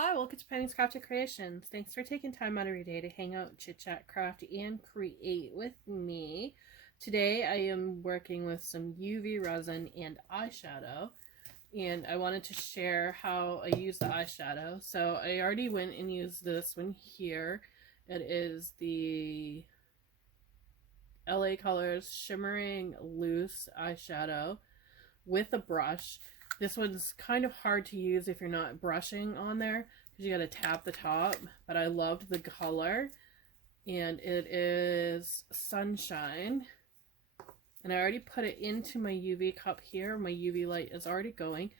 Hi, welcome to Penny's Crafted Creations. Thanks for taking time out of your day to hang out, chit chat, craft, and create with me. Today I am working with some UV resin and eyeshadow, and I wanted to share how I use the eyeshadow. So I already went and used this one here. It is the LA Colors Shimmering Loose Eyeshadow with a brush. This one's kind of hard to use if you're not brushing on there because you got to tap the top, but I loved the color, and it is Sunshine. And I already put it into my UV cup here. My UV light is already going,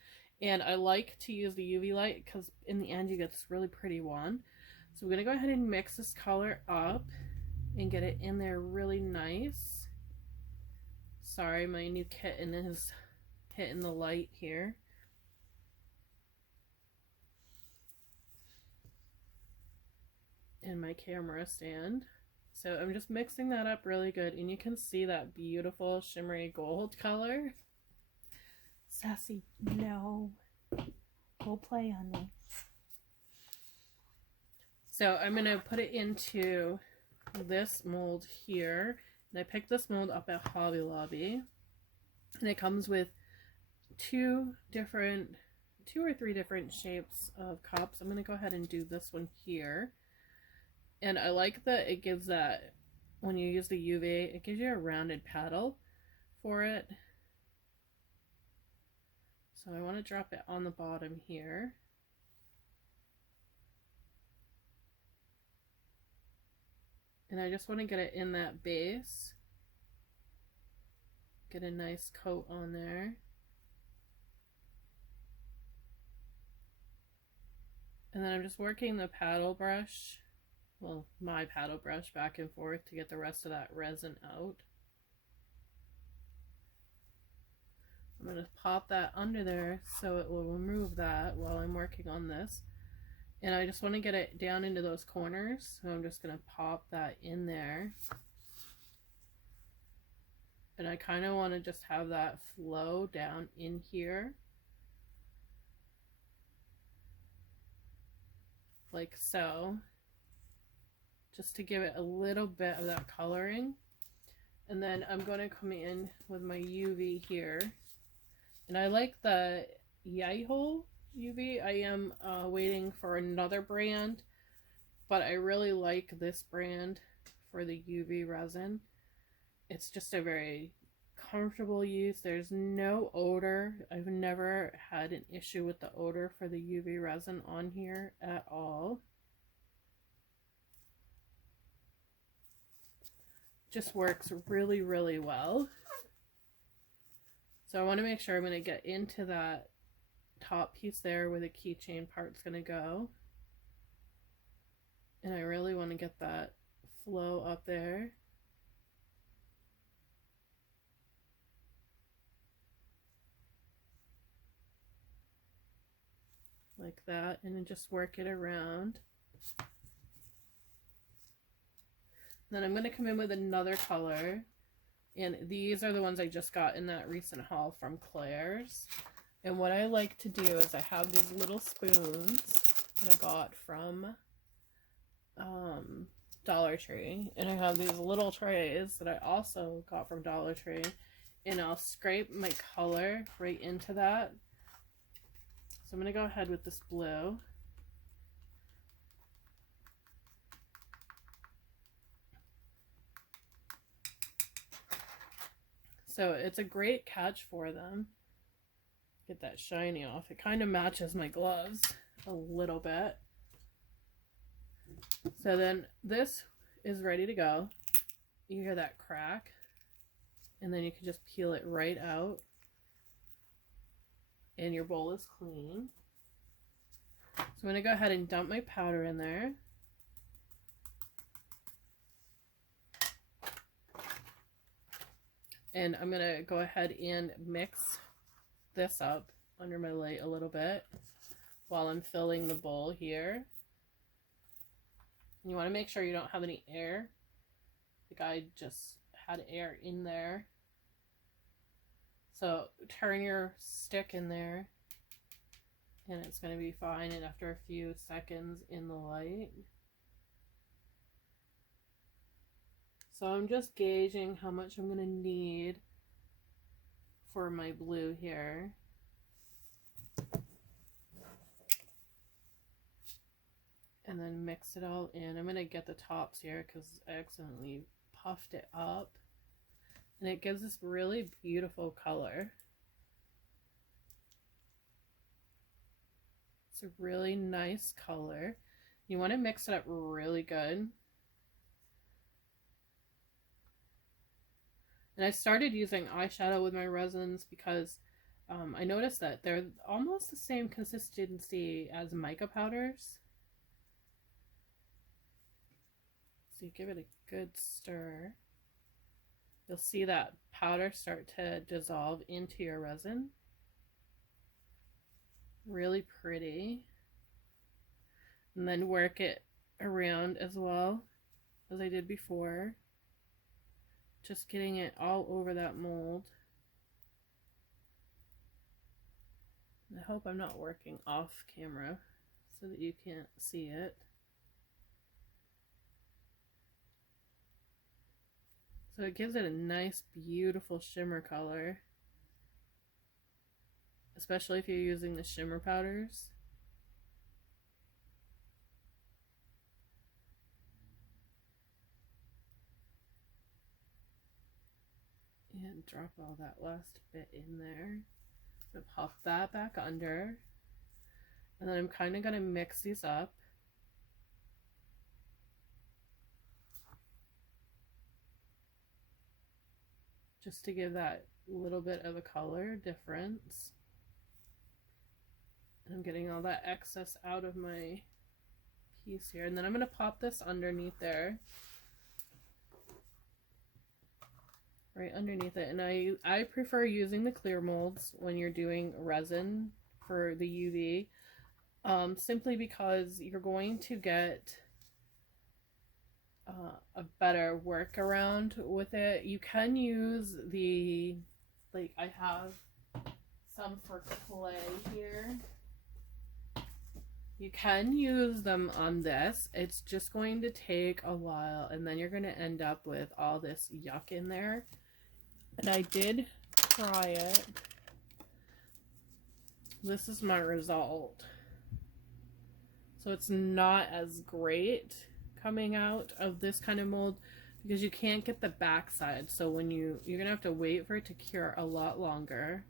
and I like to use the UV light because in the end you get this really pretty one. So we're going to go ahead and mix this color up and get it in there really nice. Sorry, my new kitten is hitting the light here. And my camera stand. So I'm just mixing that up really good, and you can see that beautiful shimmery gold color. Sassy, no. Go play on me. So I'm gonna put it into this mold here. And I picked this mold up at Hobby Lobby. And it comes with two or three different shapes of cups. I'm going to go ahead and do this one here. And I like that it gives that, when you use the UV, it gives you a rounded paddle for it. So I want to drop it on the bottom here. And I just want to get it in that base. Get a nice coat on there. And then I'm just working the paddle brush, well, my paddle brush, back and forth to get the rest of that resin out. I'm going to pop that under there so it will remove that while I'm working on this. And I just want to get it down into those corners, so I'm just going to pop that in there. And I kind of want to just have that flow down in here. Like so, just to give it a little bit of that coloring. And then I'm going to come in with my UV here, and I like the Eyeshadow UV. I am waiting for another brand, but I really like this brand for the UV resin. It's just a very comfortable use. There's no odor. I've never had an issue with the odor for the UV resin on here at all. Just works really, really well. So I want to make sure I'm going to get into that top piece there where the keychain part's going to go. And I really want to get that flow up there. Like that, and then just work it around. Then I'm going to come in with another color, and these are the ones I just got in that recent haul from Claire's. And what I like to do is I have these little spoons that I got from Dollar Tree, and I have these little trays that I also got from Dollar Tree, and I'll scrape my color right into that. So I'm going to go ahead with this blue. So it's a great catch for them. Get that shiny off. It kind of matches my gloves a little bit. So then this is ready to go. You hear that crack, and then you can just peel it right out. And your bowl is clean. So I'm going to go ahead and dump my powder in there. And I'm going to go ahead and mix this up under my light a little bit while I'm filling the bowl here. And you want to make sure you don't have any air. Like I just had air in there. So turn your stick in there and it's going to be fine. And after a few seconds in the light, so I'm just gauging how much I'm going to need for my blue here. And then mix it all in. I'm going to get the tops here because I accidentally puffed it up. And it gives this really beautiful color. It's a really nice color. You want to mix it up really good. And I started using eyeshadow with my resins because I noticed that they're almost the same consistency as mica powders. So you give it a good stir. You'll see that powder start to dissolve into your resin. Really pretty. And then work it around as well as I did before. Just getting it all over that mold. I hope I'm not working off camera so that you can't see it. So it gives it a nice, beautiful shimmer color, especially if you're using the shimmer powders. And drop all that last bit in there. I'm gonna pop that back under. And then I'm kind of going to mix these up. Just to give that little bit of a color difference. And I'm getting all that excess out of my piece here. And then I'm going to pop this underneath there. Right underneath it. And I prefer using the clear molds when you're doing resin for the UV. Simply because you're going to get a better workaround with it. You can use the, like I have some for clay here. You can use them on this. It's just going to take a while and then you're going to end up with all this yuck in there. And I did try it. This is my result. So it's not as great coming out of this kind of mold because you can't get the back side. So when you're gonna have to wait for it to cure a lot longer,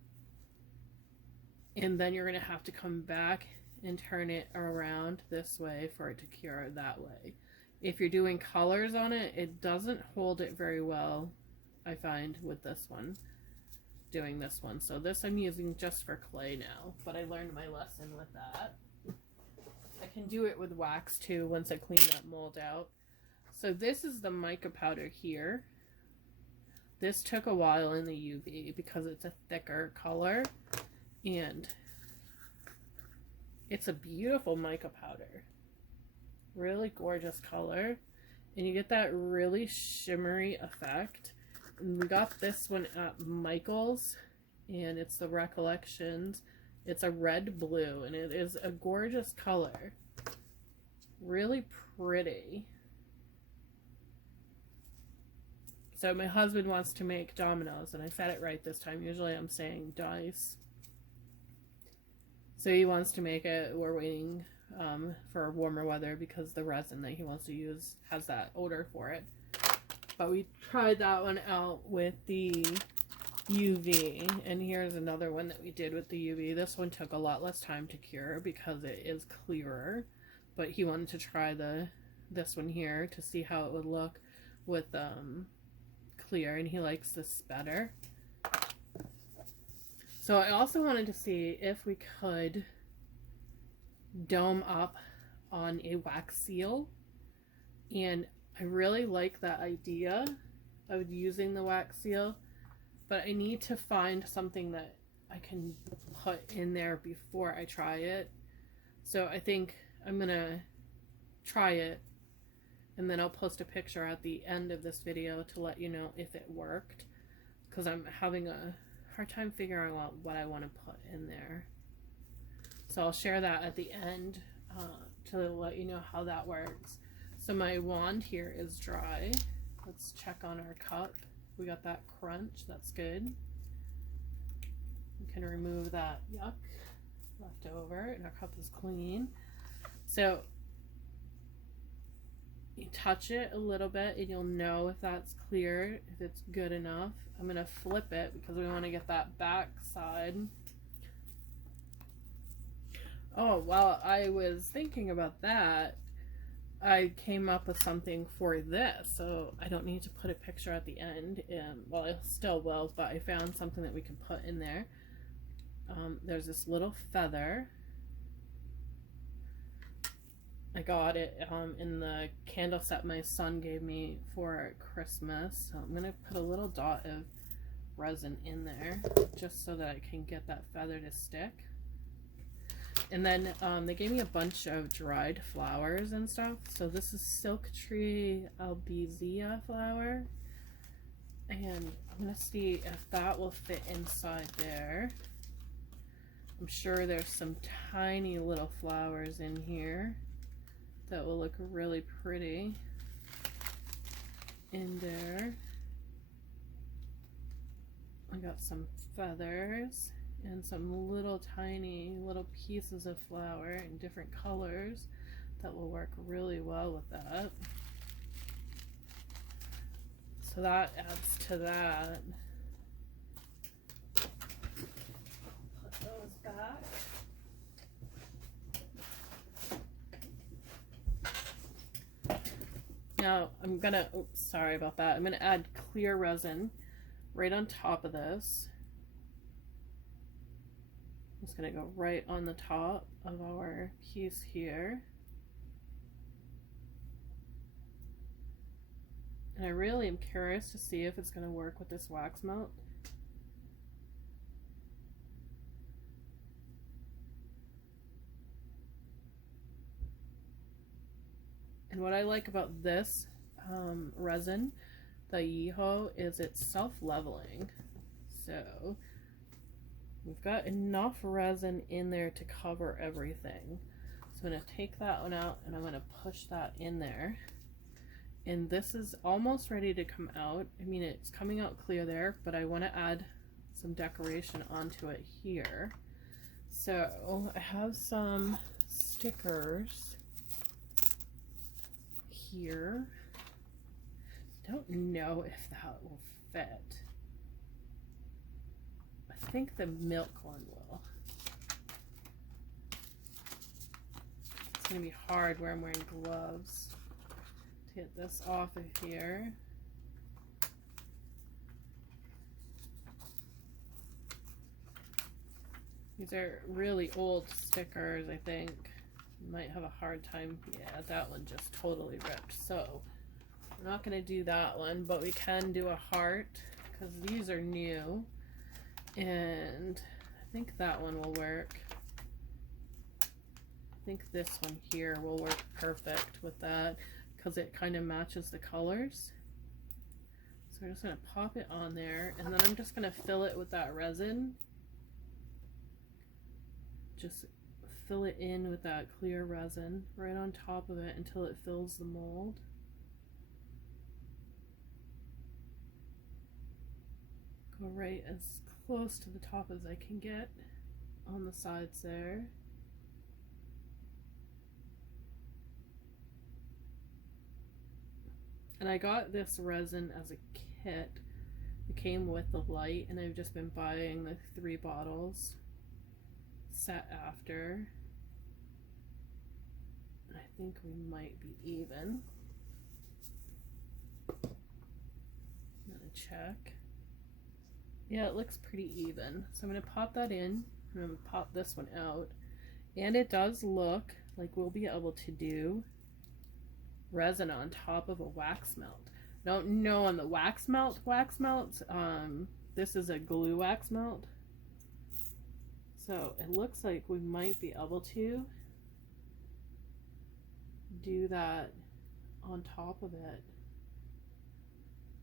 and then you're gonna have to come back and turn it around this way for it to cure that way. If you're doing colors on it, it doesn't hold it very well, I find, with this one, doing this one. So this I'm using just for clay now, but I learned my lesson with that. I can do it with wax too once I clean that mold out. So this is the mica powder here. This took a while in the UV because it's a thicker color and it's a beautiful mica powder. Really gorgeous color. And you get that really shimmery effect. And we got this one at Michael's and it's the Recollections. It's a red blue and it is a gorgeous color. Really pretty. So my husband wants to make dominoes and I said it right this time. Usually I'm saying dice. So he wants to make it. We're waiting for warmer weather because the resin that he wants to use has that odor for it. But we tried that one out with the UV, and here's another one that we did with the UV. This one took a lot less time to cure because it is clearer, but he wanted to try this one here to see how it would look with clear, and he likes this better. So I also wanted to see if we could dome up on a wax seal, and I really like that idea of using the wax seal. But I need to find something that I can put in there before I try it. So I think I'm gonna try it and then I'll post a picture at the end of this video to let you know if it worked, because I'm having a hard time figuring out what I want to put in there. So I'll share that at the end to let you know how that works. So my wand here is dry. Let's check on our cup. We got that crunch, that's good. We can remove that yuck left over, and our cup is clean. So you touch it a little bit and you'll know if that's clear, if it's good enough. I'm going to flip it because we want to get that back side. Oh, while I was thinking about that, I came up with something for this, so I don't need to put a picture at the end. Well, I still will, but I found something that we can put in there. There's this little feather. I got it in the candle set my son gave me for Christmas. So I'm going to put a little dot of resin in there just so that I can get that feather to stick. And then they gave me a bunch of dried flowers and stuff. So this is Silk Tree Albizia flower. And I'm going to see if that will fit inside there. I'm sure there's some tiny little flowers in here that will look really pretty in there. I got some feathers and some little tiny little pieces of flower in different colors that will work really well with that. So that adds to that. Put those back. Now I'm gonna, oops, sorry about that. I'm gonna add clear resin right on top of this. I'm just gonna go right on the top of our piece here. And I really am curious to see if it's gonna work with this wax melt. And what I like about this resin, the Yeeho, is it's self-leveling. So we've got enough resin in there to cover everything. So I'm going to take that one out and I'm going to push that in there. And this is almost ready to come out. I mean, it's coming out clear there, but I want to add some decoration onto it here. So I have some stickers here. Don't know if that will fit. I think the milk one will. It's gonna be hard where I'm wearing gloves to get this off of here. These are really old stickers, I think. Might have a hard time. Yeah, that one just totally ripped. So we're not going to do that one, but we can do a heart because these are new. And I think that one will work. I think this one here will work perfect with that because it kind of matches the colors. So we're just going to pop it on there, and then I'm just going to fill it with that resin. Just fill it in with that clear resin right on top of it until it fills the mold. Go right as close to the top as I can get on the sides there. And I got this resin as a kit. It came with the light, and I've just been buying the 3 bottles set after. I think we might be even. I'm gonna check. Yeah, it looks pretty even. So I'm gonna pop that in. I'm gonna pop this one out. And it does look like we'll be able to do resin on top of a wax melt. Don't know on the wax melt. This is a glue wax melt. So it looks like we might be able to do that on top of it.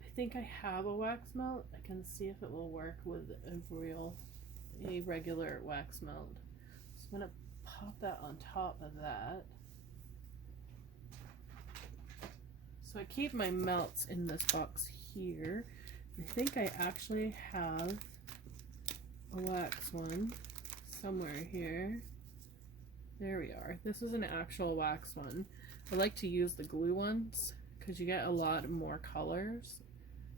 I think I have a wax melt. I can see if it will work with a regular wax melt. So I'm gonna pop that on top of that. So I keep my melts in this box here. I think I actually have a wax one somewhere here. There we are. This is an actual wax one. I like to use the glue ones because you get a lot more colors.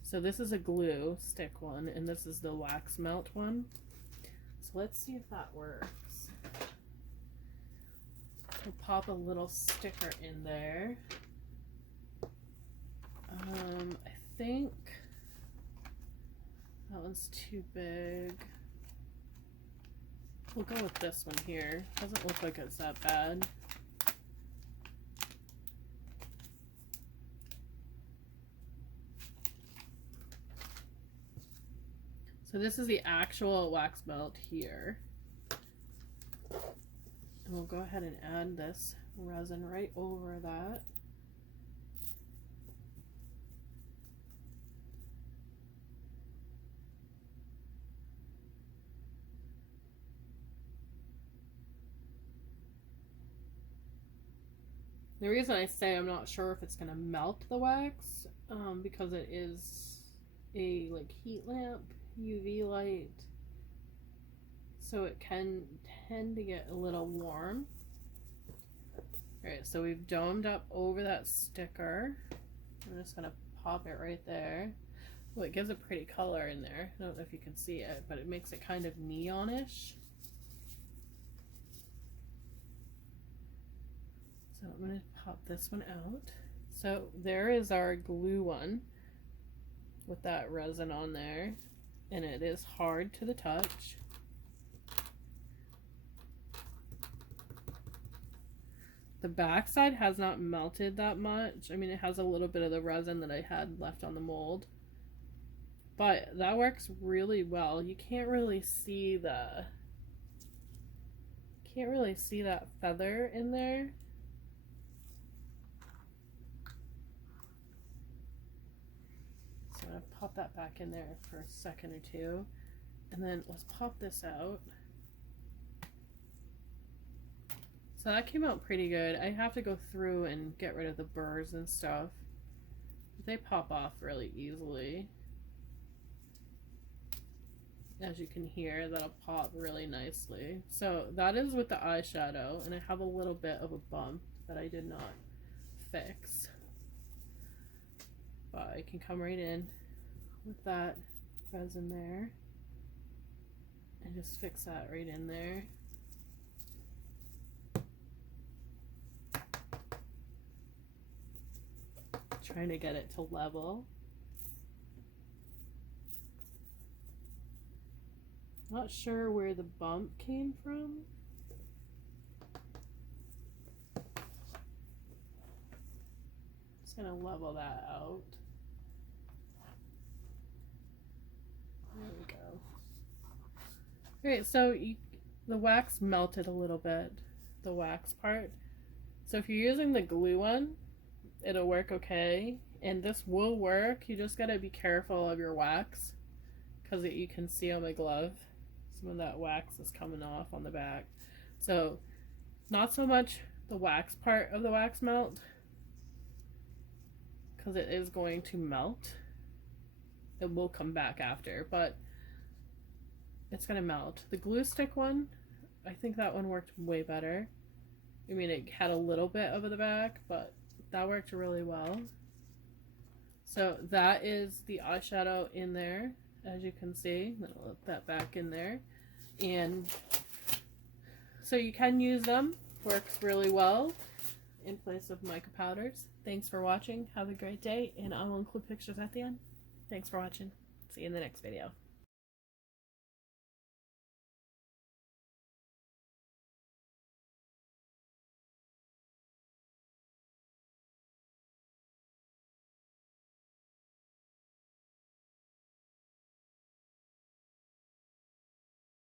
So this is a glue stick one, and this is the wax melt one. So let's see if that works. We'll pop a little sticker in there. I think that one's too big. We'll go with this one here. Doesn't look like it's that bad. So this is the actual wax melt here. And we'll go ahead and add this resin right over that. The reason I say I'm not sure if it's going to melt the wax, because it is a like heat lamp UV light, so it can tend to get a little warm. Alright, so we've domed up over that sticker. I'm just going to pop it right there. Well, it gives a pretty color in there. I don't know if you can see it, but it makes it kind of neonish. So I'm going to pop this one out. So there is our glue one with that resin on there, and it is hard to the touch. The back side has not melted that much. I mean, it has a little bit of the resin that I had left on the mold, but that works really well. You can't really see that feather in there. I'm going to pop that back in there for a second or two, and then let's pop this out. So that came out pretty good. I have to go through and get rid of the burrs and stuff. They pop off really easily. As you can hear, that'll pop really nicely. So that is with the eyeshadow, and I have a little bit of a bump that I did not fix. But I can come right in with that resin there and just fix that right in there. Trying to get it to level. Not sure where the bump came from. Just gonna level that out. There we go. Alright, so the wax melted a little bit, the wax part. So if you're using the glue one, it'll work okay. And this will work. You just gotta be careful of your wax, because you can see on my glove, some of that wax is coming off on the back. So not so much the wax part of the wax melt, because it is going to melt. It will come back after, but it's gonna melt. The glue stick one, I think that one worked way better. I mean, it had a little bit over the back, but that worked really well. So that is the eyeshadow in there, as you can see. Then I'll let that back in there. And so you can use them. Works really well in place of mica powders. Thanks for watching. Have a great day, and I will include pictures at the end. Thanks for watching. See you in the next video.